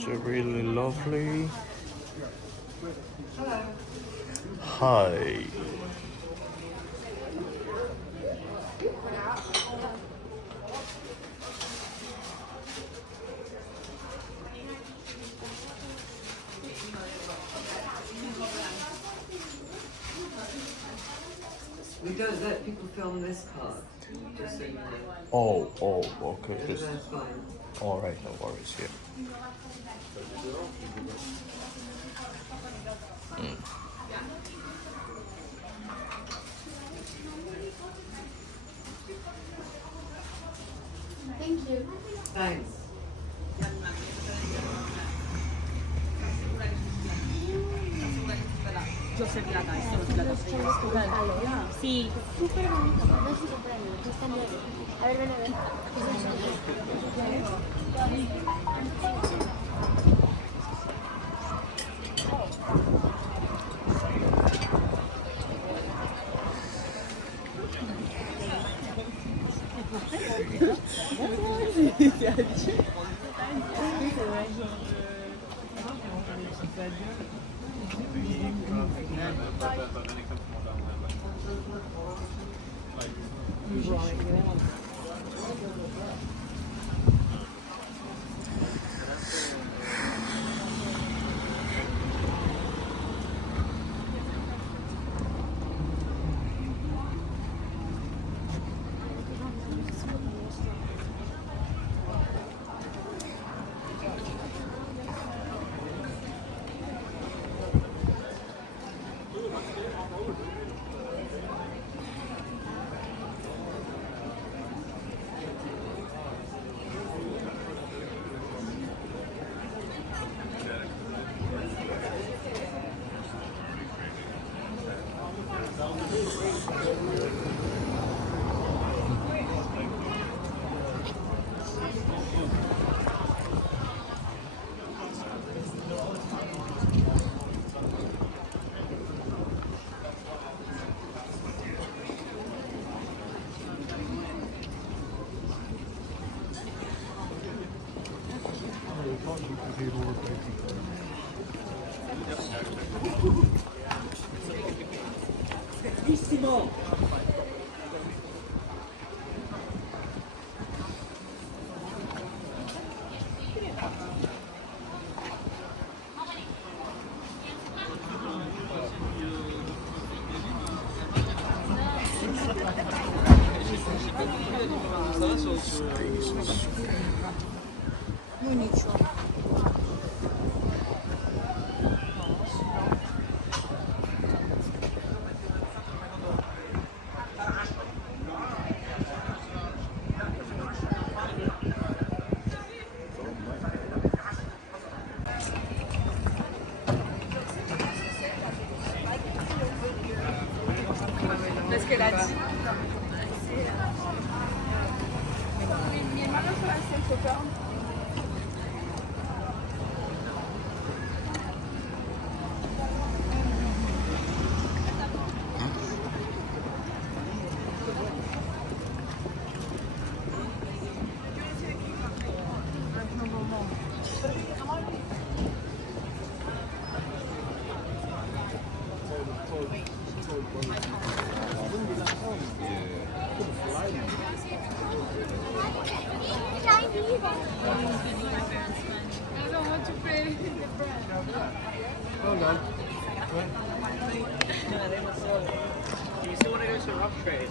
It's really lovely. Hello. Hi. We don't let people film this part, just so you know. Oh, okay. That's fine. All right, no worries. Yeah. Thank you. Thanks. Yo sé que la canción, sí. Súper bonito, no sé si comprarlo, aquí está nieve. A ver, ven a ver. Ну нічого. Parce que la mi hermano fue a hacer copain. I don't want to pay the brand. Hold on. You still want to go to rough trade?